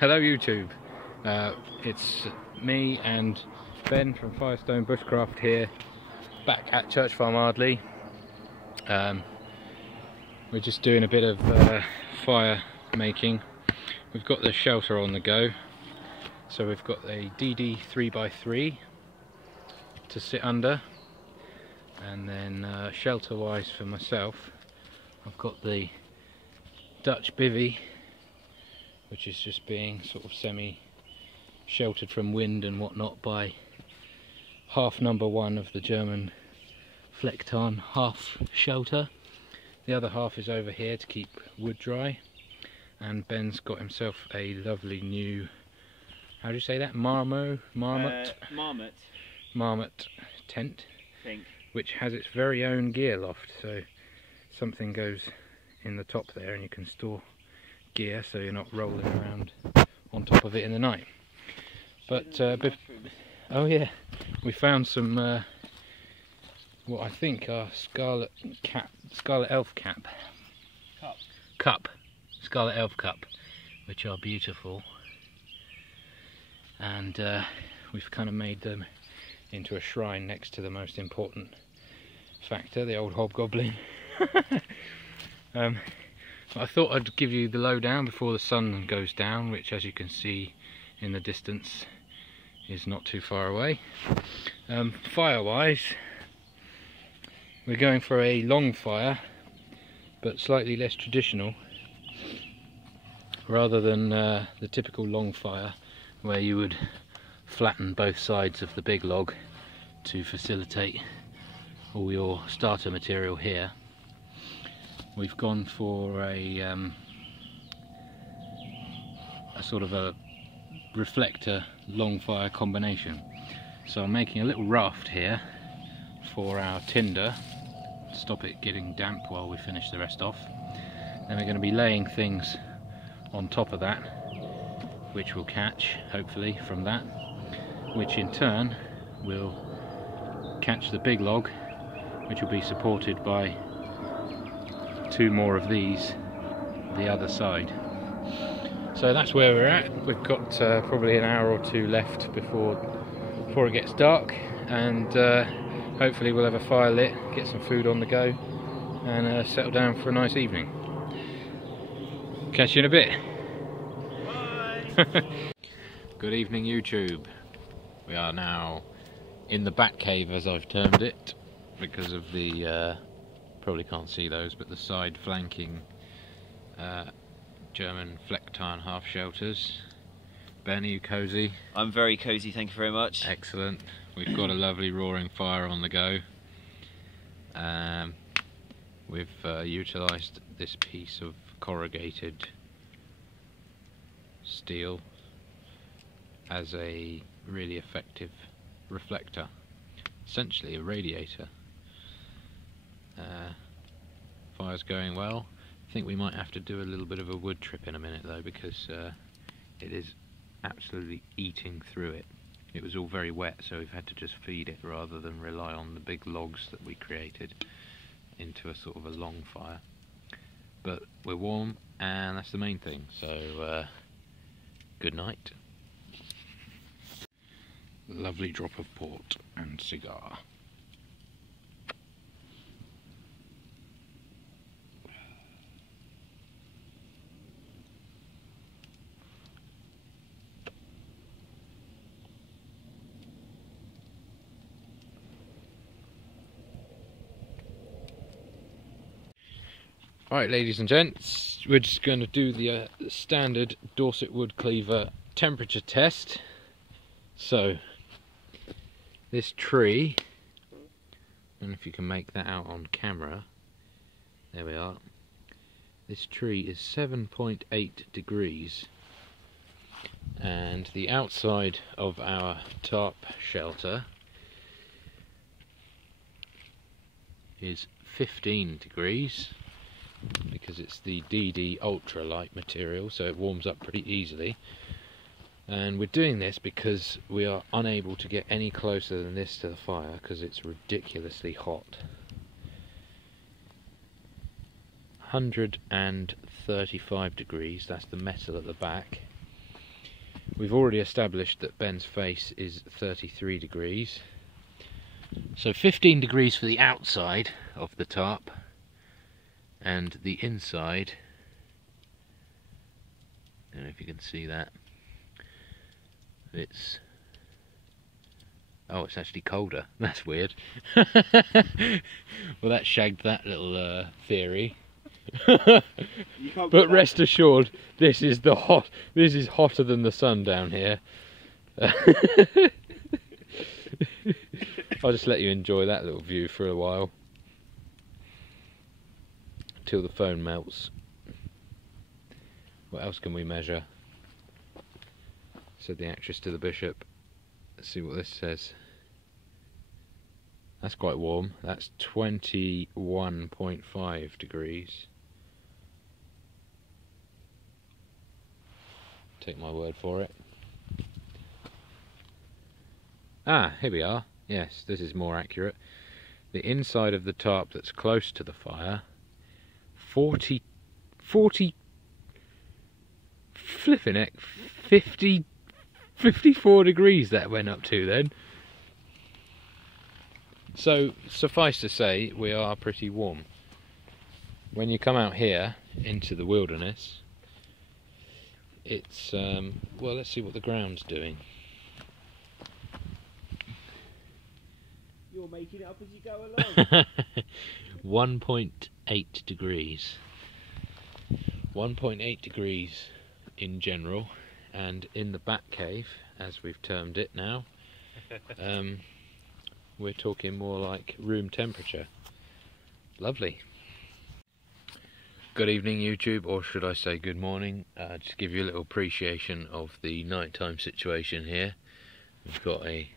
Hello YouTube, it's me and Ben from Firestone Bushcraft here, back at Church Farm Ardley. We're just doing a bit of fire making. We've got the shelter on the go, so we've got a DD 3x3 to sit under, and then shelter wise for myself I've got the Dutch bivvy, which is just being sort of semi sheltered from wind and whatnot by half number 1 of the German Flecktarn half shelter. The other half is over here to keep wood dry, and Ben's got himself a lovely new, how do you say that, marmot tent, which has its very own gear loft, so something goes in the top there and you can store gear so you're not rolling around on top of it in the night. But oh yeah, we found some what I think are scarlet elf cup, which are beautiful, and we've kind of made them into a shrine next to the most important factor, the old hobgoblin. I thought I'd give you the lowdown before the sun goes down, which, as you can see in the distance, is not too far away. Fire wise, we're going for a long fire, but slightly less traditional, rather than the typical long fire where you would flatten both sides of the big log to facilitate all your starter material here. We've gone for a sort of a reflector long fire combination. So I'm making a little raft here for our tinder to stop it getting damp while we finish the rest off. Then we're going to be laying things on top of that, which will catch hopefully from that, which in turn will catch the big log, which will be supported by 2 more of these the other side. So that's where we're at. We've got probably an hour or 2 left before it gets dark, and hopefully we'll have a fire lit, get some food on the go, and settle down for a nice evening. Catch you in a bit. Bye. Good evening YouTube. We are now in the Batcave, as I've termed it, because of the probably can't see those, but the side flanking German Flecktarn half shelters. Ben, are you cosy? I'm very cosy, thank you very much. Excellent. We've got a lovely roaring fire on the go. We've utilised this piece of corrugated steel as a really effective reflector, essentially a radiator. Fire's going well. I think we might have to do a little bit of a wood trip in a minute though, because it is absolutely eating through it. It was all very wet, so we've had to just feed it rather than rely on the big logs that we created into a sort of a long fire. But we're warm, and that's the main thing, so good night. Lovely drop of port and cigar. Alright, ladies and gents, we're just going to do the standard Dorset wood cleaver temperature test. So, this tree, I don't know if you can make that out on camera, there we are, this tree is 7.8 degrees, and the outside of our tarp shelter is 15 degrees, because it's the DD ultralight material, so it warms up pretty easily. And we're doing this because we are unable to get any closer than this to the fire because it's ridiculously hot. 130 35 degrees, that's the metal at the back. We've already established that Ben's face is 33 degrees. So 15 degrees for the outside of the tarp, and the inside, I don't know if you can see that, it's actually colder. That's weird. Well, that shagged that little theory. But rest assured, this is hotter than the sun down here. I'll just let you enjoy that little view for a while till the phone melts. What else can we measure? Said the actress to the bishop. Let's see what this says. That's quite warm. That's 21.5 degrees. Take my word for it. Ah, here we are. Yes, this is more accurate. The inside of the tarp that's close to the fire, 54 degrees that went up to then. So suffice to say, we are pretty warm. When you come out here into the wilderness, it's well, let's see what the ground's doing. You're making it up as you go along. 1.8 degrees. 1.8 degrees in general, and in the Batcave, as we've termed it now, we're talking more like room temperature. Lovely. Good evening, YouTube, or should I say good morning. Just give you a little appreciation of the nighttime situation here. We've got a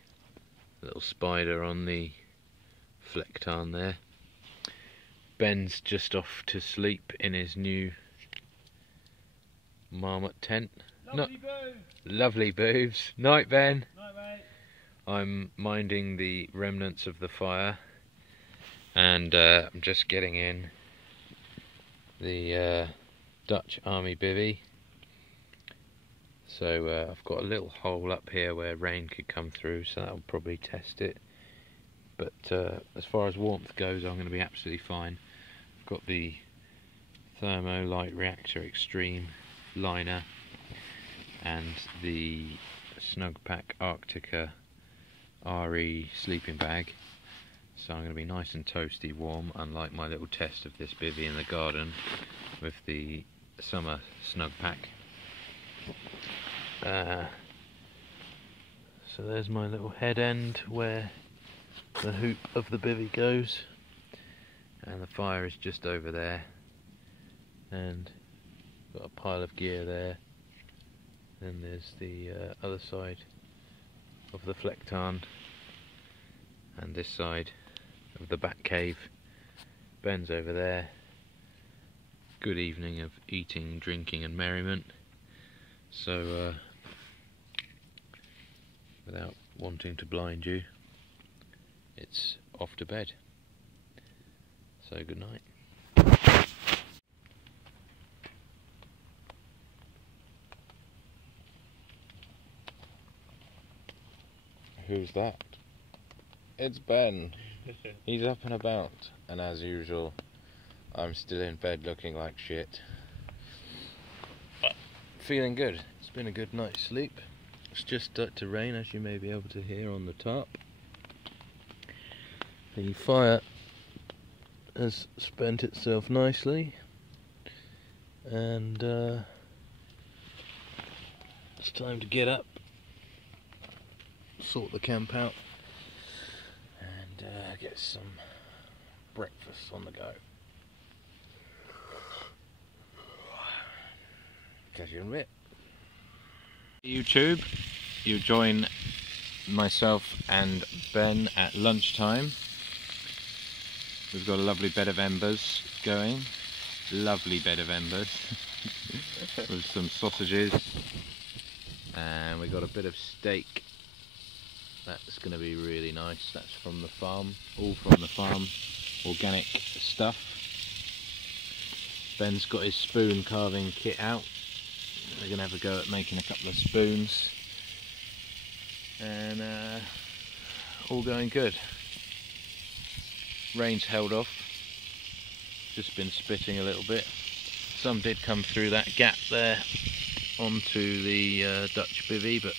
little spider on the flectarn there. Ben's just off to sleep in his new marmot tent. Lovely boobs. Night, Ben. Night, mate. I'm minding the remnants of the fire, and I'm just getting in the Dutch Army bivvy. So I've got a little hole up here where rain could come through, so that'll probably test it. But as far as warmth goes, I'm going to be absolutely fine. I've got the Thermo Light Reactor Extreme liner and the Snugpack Arctica RE sleeping bag, so I'm going to be nice and toasty warm, unlike my little test of this bivvy in the garden with the summer Snugpack. So there's my little head end where the hoop of the bivvy goes, and the fire is just over there, and got a pile of gear there. Then there's the other side of the flectarn, and this side of the Batcave. Ben's over there. Good evening of eating, drinking and merriment. So without wanting to blind you, it's off to bed. So good night. Who's that? It's Ben. He's up and about, and as usual, I'm still in bed looking like shit. But feeling good. It's been a good night's sleep. It's just started to rain, as you may be able to hear on the tarp. The fire has spent itself nicely, and it's time to get up, sort the camp out, and get some breakfast on the go. Catch you in a bit. YouTube, you join myself and Ben at lunchtime. We've got a lovely bed of embers going. Lovely bed of embers. With some sausages. And we've got a bit of steak. That's going to be really nice. That's from the farm. All from the farm. Organic stuff. Ben's got his spoon carving kit out. We're going to have a go at making a couple of spoons. And all going good. Rain's held off. Just been spitting a little bit. Some did come through that gap there onto the Dutch bivvy, but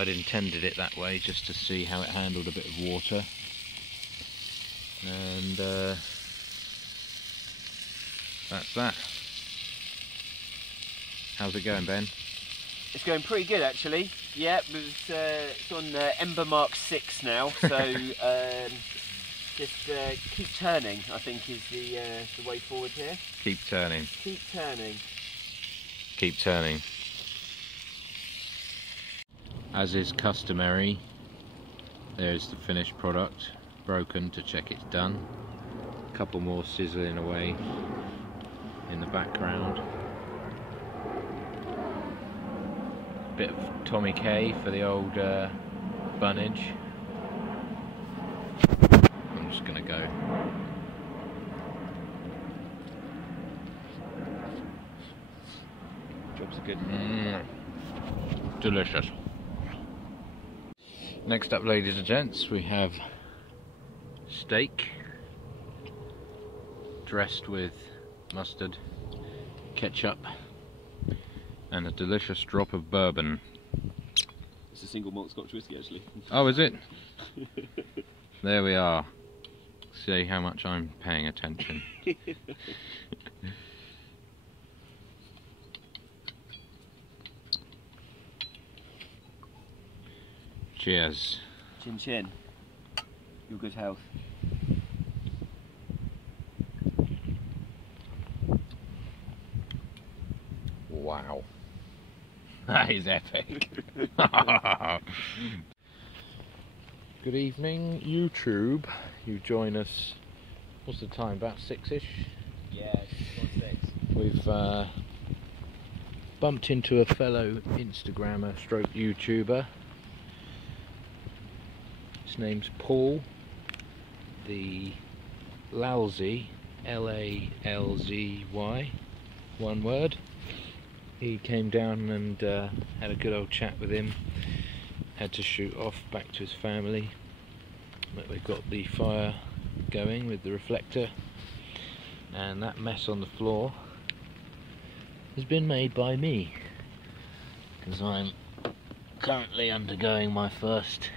I'd intended it that way just to see how it handled a bit of water. And that's that. How's it going, Ben? It's going pretty good actually. Yeah, it's on Ember Mark 6 now, so just keep turning, I think, is the way forward here. Keep turning. Keep turning. Keep turning. As is customary, there's the finished product, broken to check it's done. A couple more sizzling away in the background. Bit of Tommy K for the old bunnage. I'm just gonna go. Jobs are good. Delicious. Next up, ladies and gents, we have steak dressed with mustard, ketchup, and a delicious drop of bourbon. It's a single malt Scotch whisky actually. Oh, is it? There we are. See how much I'm paying attention. Cheers. Chin chin. Your good health. Wow. That is epic. Good evening, YouTube. You join us, what's the time, about 6ish? Yeah, it's 6. We've bumped into a fellow Instagrammer stroke YouTuber. His name's Paul, the Lalzy, L-A-L-Z-Y, one word. He came down and had a good old chat with him. Had to shoot off back to his family, but we've got the fire going with the reflector, and that mess on the floor has been made by me, because I'm currently undergoing my first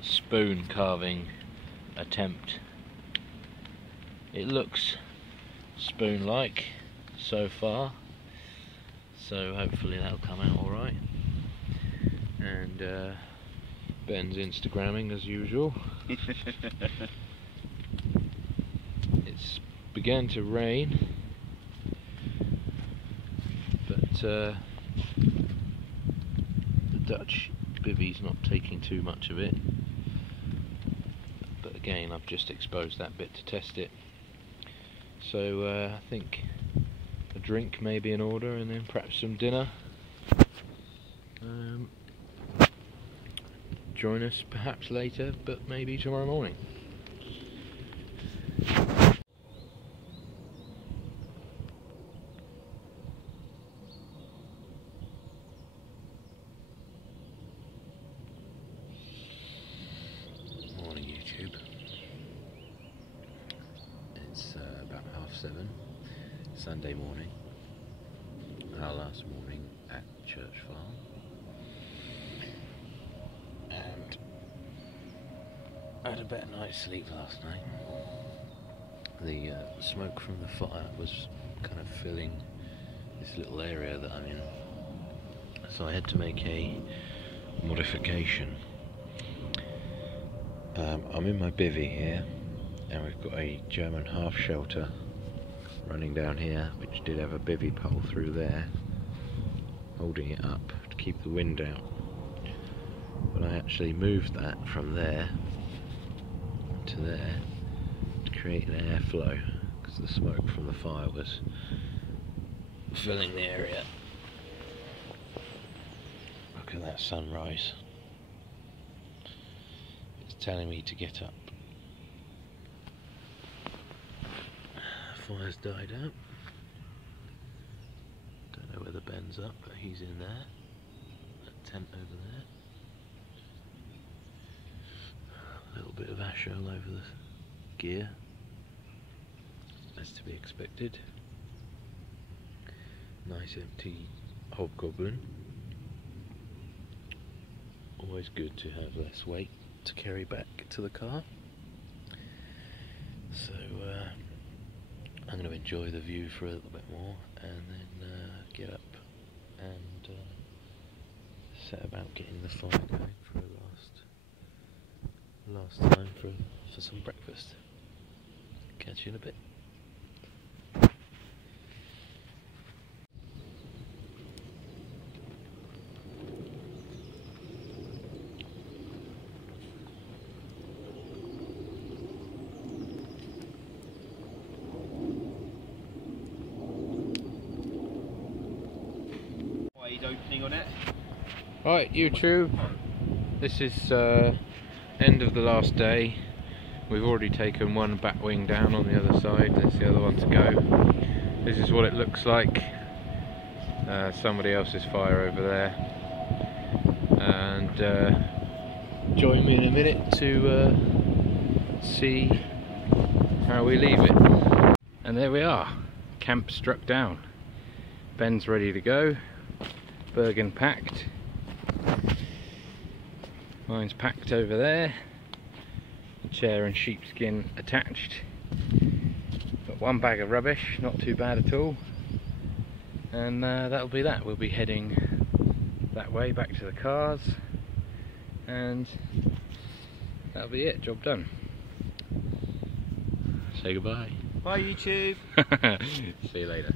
spoon carving attempt. It looks spoon-like so far, so hopefully that'll come out alright. And Ben's Instagramming as usual. It's began to rain, but the Dutch bivvy's not taking too much of it. But again, I've just exposed that bit to test it. So I think a drink may be in order, and then perhaps some dinner. Join us perhaps later, but maybe tomorrow morning. Morning, YouTube. It's about 7:30, Sunday morning. Our last morning at Church Farm. And I had a better night's sleep last night. The smoke from the fire was kind of filling this little area that I'm in, so I had to make a modification. I'm in my bivvy here, and we've got a German half shelter running down here, which did have a bivvy pole through there holding it up to keep the wind out. But I actually moved that from there to there to create an airflow, because the smoke from the fire was filling the area. Look at that sunrise. It's telling me to get up. fire's died out. Don't know whether Ben's up, but he's in there. That tent over there. A little bit of ash all over the gear, as to be expected. Nice empty hobgoblin. Always good to have less weight to carry back to the car. So I'm going to enjoy the view for a little bit more and then get up and set about getting the fire going for a last time for some breakfast. Catch you in a bit. Opening on it. Right, YouTube, this is end of the last day. We've already taken one bat wing down on the other side. There's the other one to go. This is what it looks like. Somebody else's fire over there. And join me in a minute to see how we leave it. And there we are, camp struck down. Ben's ready to go. Bergen packed. Mine's packed over there. The chair and sheepskin attached. Got one bag of rubbish, not too bad at all. And that'll be that. We'll be heading that way back to the cars. And that'll be it, job done. Say goodbye. Bye YouTube. See you later.